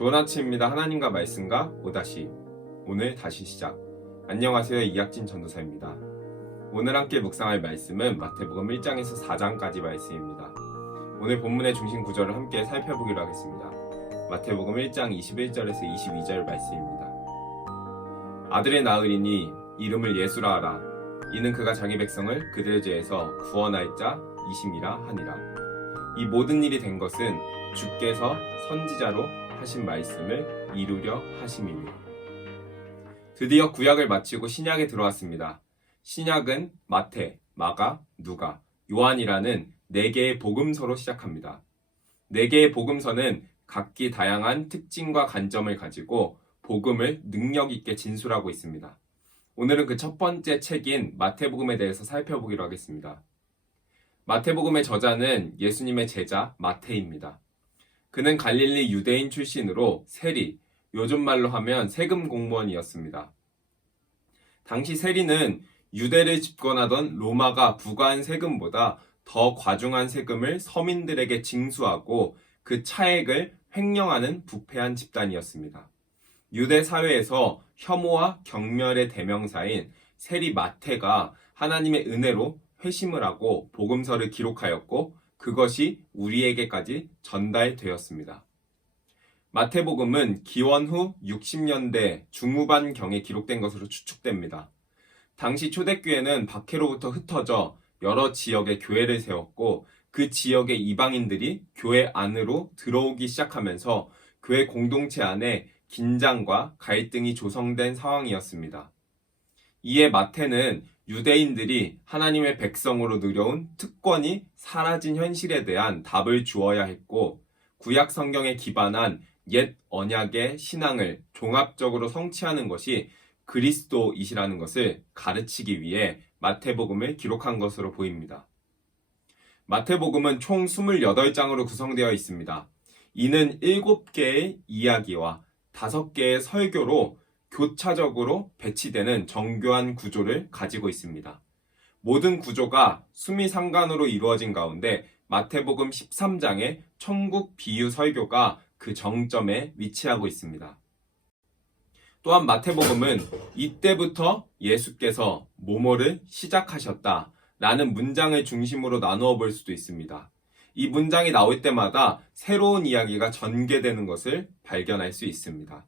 좋은 아침입니다. 하나님과 말씀과 오다시 오늘 다시 시작. 안녕하세요. 이학진 전도사입니다. 오늘 함께 묵상할 말씀은 마태복음 1장에서 4장까지 말씀입니다. 오늘 본문의 중심 구절을 함께 살펴보기로 하겠습니다. 마태복음 1장 21절에서 22절 말씀입니다. 아들을 낳으리니 이름을 예수라 하라. 이는 그가 자기 백성을 그들의 죄에서 구원할 자 이심이라 하니라. 이 모든 일이 된 것은 주께서 선지자로 하신 말씀을 이루려 하심이니. 드디어 구약을 마치고 신약에 들어왔습니다. 신약은 마태, 마가, 누가, 요한이라는 4개의 복음서로 시작합니다. 4개의 복음서는 각기 다양한 특징과 관점을 가지고 복음을 능력 있게 진술하고 있습니다. 오늘은 그 첫 번째 책인 마태복음에 대해서 살펴보기로 하겠습니다. 마태복음의 저자는 예수님의 제자 마태입니다. 그는 갈릴리 유대인 출신으로 세리, 요즘 말로 하면 세금 공무원이었습니다. 당시 세리는 유대를 집권하던 로마가 부과한 세금보다 더 과중한 세금을 서민들에게 징수하고 그 차액을 횡령하는 부패한 집단이었습니다. 유대 사회에서 혐오와 경멸의 대명사인 세리 마태가 하나님의 은혜로 회심을 하고 복음서를 기록하였고 그것이 우리에게까지 전달되었습니다. 마태복음은 기원 후 60년대 중후반경에 기록된 것으로 추측됩니다. 당시 초대교회는 박해로부터 흩어져 여러 지역에 교회를 세웠고 그 지역의 이방인들이 교회 안으로 들어오기 시작하면서 교회 공동체 안에 긴장과 갈등이 조성된 상황이었습니다. 이에 마태는 유대인들이 하나님의 백성으로 누려온 특권이 사라진 현실에 대한 답을 주어야 했고 구약 성경에 기반한 옛 언약의 신앙을 종합적으로 성취하는 것이 그리스도이시라는 것을 가르치기 위해 마태복음을 기록한 것으로 보입니다. 마태복음은 총 28장으로 구성되어 있습니다. 이는 7개의 이야기와 5개의 설교로 교차적으로 배치되는 정교한 구조를 가지고 있습니다. 모든 구조가 수미상관으로 이루어진 가운데 마태복음 13장의 천국 비유 설교가 그 정점에 위치하고 있습니다. 또한 마태복음은 이때부터 예수께서 뭐뭐를 시작하셨다 라는 문장을 중심으로 나누어 볼 수도 있습니다. 이 문장이 나올 때마다 새로운 이야기가 전개되는 것을 발견할 수 있습니다.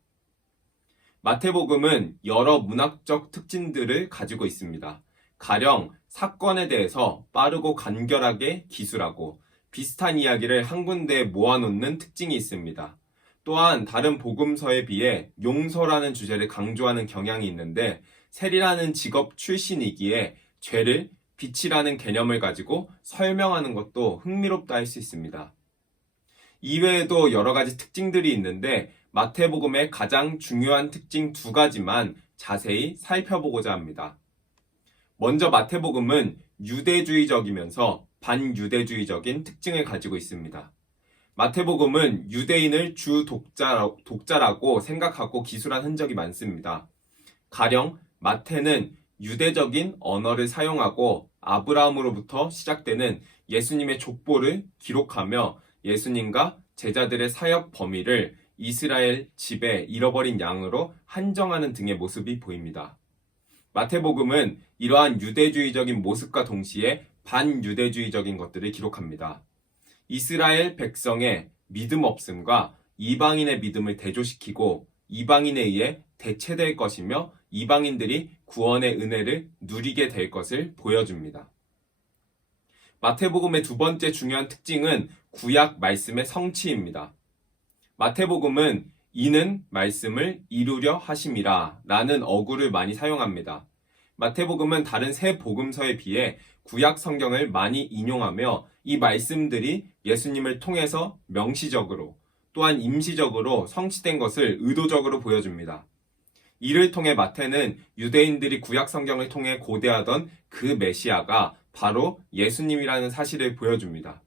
마태복음은 여러 문학적 특징들을 가지고 있습니다. 가령 사건에 대해서 빠르고 간결하게 기술하고 비슷한 이야기를 한 군데에 모아놓는 특징이 있습니다. 또한 다른 복음서에 비해 용서라는 주제를 강조하는 경향이 있는데 세리라는 직업 출신이기에 죄를 빛이라는 개념을 가지고 설명하는 것도 흥미롭다 할 수 있습니다. 이외에도 여러 가지 특징들이 있는데 마태복음의 가장 중요한 특징 2가지만 자세히 살펴보고자 합니다. 먼저 마태복음은 유대주의적이면서 반유대주의적인 특징을 가지고 있습니다. 마태복음은 유대인을 주 독자라고 생각하고 기술한 흔적이 많습니다. 가령 마태는 유대적인 언어를 사용하고 아브라함으로부터 시작되는 예수님의 족보를 기록하며 예수님과 제자들의 사역 범위를 이스라엘 집에 잃어버린 양으로 한정하는 등의 모습이 보입니다. 마태복음은 이러한 유대주의적인 모습과 동시에 반유대주의적인 것들을 기록합니다. 이스라엘 백성의 믿음 없음과 이방인의 믿음을 대조시키고 이방인에 의해 대체될 것이며 이방인들이 구원의 은혜를 누리게 될 것을 보여줍니다. 마태복음의 2번째 중요한 특징은 구약 말씀의 성취입니다. 마태복음은 이는 말씀을 이루려 하심이라 라는 어구를 많이 사용합니다. 마태복음은 다른 세 복음서에 비해 구약 성경을 많이 인용하며 이 말씀들이 예수님을 통해서 명시적으로 또한 임시적으로 성취된 것을 의도적으로 보여줍니다. 이를 통해 마태는 유대인들이 구약 성경을 통해 고대하던 그 메시아가 바로 예수님이라는 사실을 보여줍니다.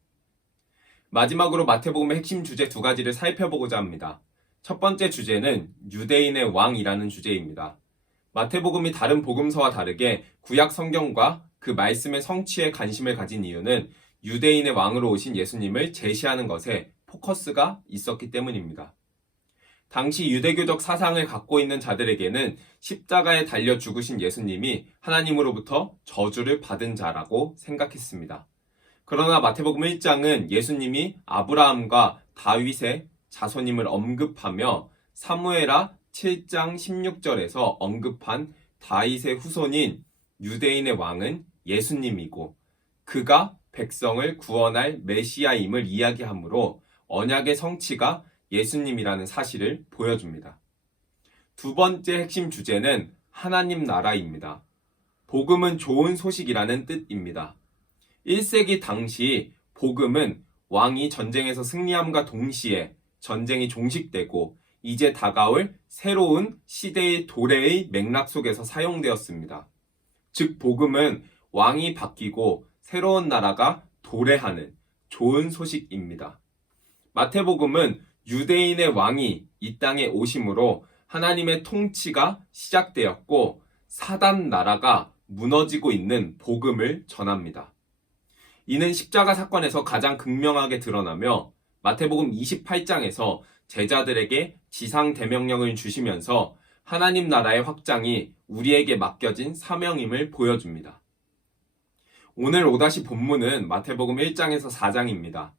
마지막으로 마태복음의 핵심 주제 2가지를 살펴보고자 합니다. 첫 번째 주제는 유대인의 왕이라는 주제입니다. 마태복음이 다른 복음서와 다르게 구약 성경과 그 말씀의 성취에 관심을 가진 이유는 유대인의 왕으로 오신 예수님을 제시하는 것에 포커스가 있었기 때문입니다. 당시 유대교적 사상을 갖고 있는 자들에게는 십자가에 달려 죽으신 예수님이 하나님으로부터 저주를 받은 자라고 생각했습니다. 그러나 마태복음 1장은 예수님이 아브라함과 다윗의 자손임을 언급하며 사무엘하 7장 16절에서 언급한 다윗의 후손인 유대인의 왕은 예수님이고 그가 백성을 구원할 메시아임을 이야기하므로 언약의 성취가 예수님이라는 사실을 보여줍니다. 두 번째 핵심 주제는 하나님 나라입니다. 복음은 좋은 소식이라는 뜻입니다. 1세기 당시 복음은 왕이 전쟁에서 승리함과 동시에 전쟁이 종식되고 이제 다가올 새로운 시대의 도래의 맥락 속에서 사용되었습니다. 즉 복음은 왕이 바뀌고 새로운 나라가 도래하는 좋은 소식입니다. 마태복음은 유대인의 왕이 이 땅에 오심으로 하나님의 통치가 시작되었고 사단 나라가 무너지고 있는 복음을 전합니다. 이는 십자가 사건에서 가장 극명하게 드러나며 마태복음 28장에서 제자들에게 지상 대명령을 주시면서 하나님 나라의 확장이 우리에게 맡겨진 사명임을 보여줍니다. 오늘 오다시 본문은 마태복음 1장에서 4장입니다.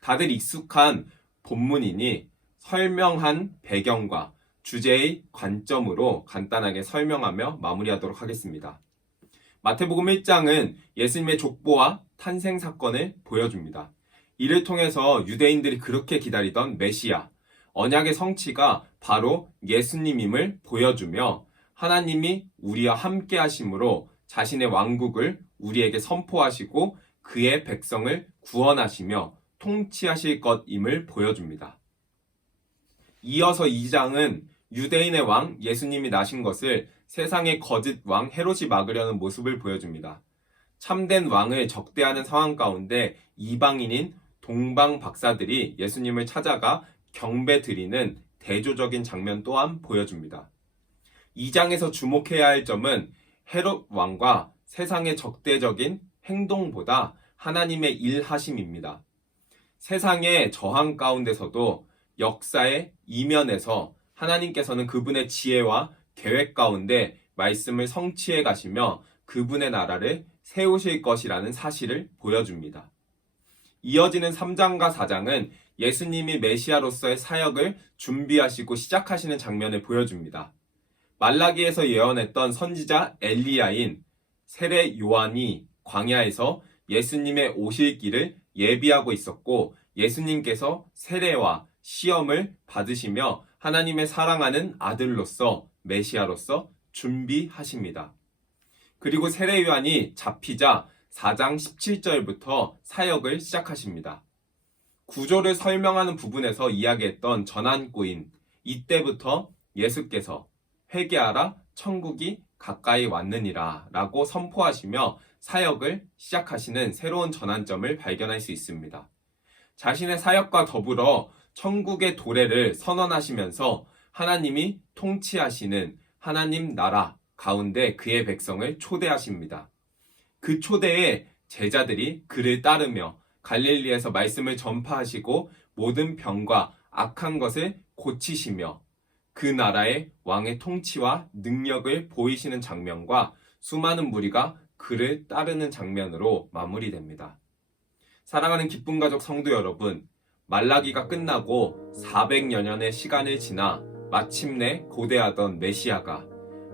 다들 익숙한 본문이니 설명한 배경과 주제의 관점으로 간단하게 설명하며 마무리하도록 하겠습니다. 마태복음 1장은 예수님의 족보와 탄생 사건을 보여줍니다. 이를 통해서 유대인들이 그렇게 기다리던 메시아, 언약의 성취가 바로 예수님임을 보여주며 하나님이 우리와 함께 하심으로 자신의 왕국을 우리에게 선포하시고 그의 백성을 구원하시며 통치하실 것임을 보여줍니다. 이어서 2장은 유대인의 왕 예수님이 나신 것을 세상의 거짓 왕 헤롯이 막으려는 모습을 보여줍니다. 참된 왕을 적대하는 상황 가운데 이방인인 동방 박사들이 예수님을 찾아가 경배 드리는 대조적인 장면 또한 보여줍니다. 2장에서 주목해야 할 점은 헤롯 왕과 세상의 적대적인 행동보다 하나님의 일하심입니다. 세상의 저항 가운데서도 역사의 이면에서 하나님께서는 그분의 지혜와 계획 가운데 말씀을 성취해 가시며 그분의 나라를 세우실 것이라는 사실을 보여줍니다. 이어지는 3장과 4장은 예수님이 메시아로서의 사역을 준비하시고 시작하시는 장면을 보여줍니다. 말라기에서 예언했던 선지자 엘리야인 세례 요한이 광야에서 예수님의 오실 길을 예비하고 있었고 예수님께서 세례와 시험을 받으시며 하나님의 사랑하는 아들로서 메시아로서 준비하십니다. 그리고 세례 요한이 잡히자 4장 17절부터 사역을 시작하십니다. 구조를 설명하는 부분에서 이야기했던 전환구인 이때부터 예수께서 회개하라 천국이 가까이 왔느니라 라고 선포하시며 사역을 시작하시는 새로운 전환점을 발견할 수 있습니다. 자신의 사역과 더불어 천국의 도래를 선언하시면서 하나님이 통치하시는 하나님 나라 가운데 그의 백성을 초대하십니다. 그 초대에 제자들이 그를 따르며 갈릴리에서 말씀을 전파하시고 모든 병과 악한 것을 고치시며 그 나라의 왕의 통치와 능력을 보이시는 장면과 수많은 무리가 그를 따르는 장면으로 마무리됩니다. 사랑하는 기쁨 가족 성도 여러분, 말라기가 끝나고 400여 년의 시간을 지나 마침내 고대하던 메시아가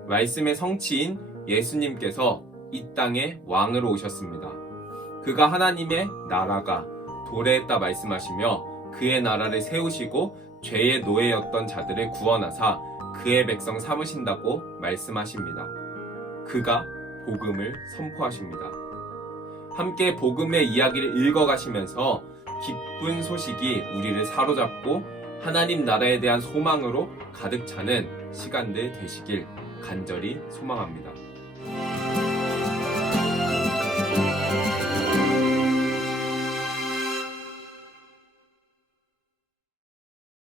말씀의 성취인 예수님께서 이 땅에 왕으로 오셨습니다. 그가 하나님의 나라가 도래했다 말씀하시며 그의 나라를 세우시고 죄의 노예였던 자들을 구원하사 그의 백성 삼으신다고 말씀하십니다. 그가 복음을 선포하십니다. 함께 복음의 이야기를 읽어가시면서 기쁜 소식이 우리를 사로잡고 하나님 나라에 대한 소망으로 가득 차는 시간들 되시길 간절히 소망합니다.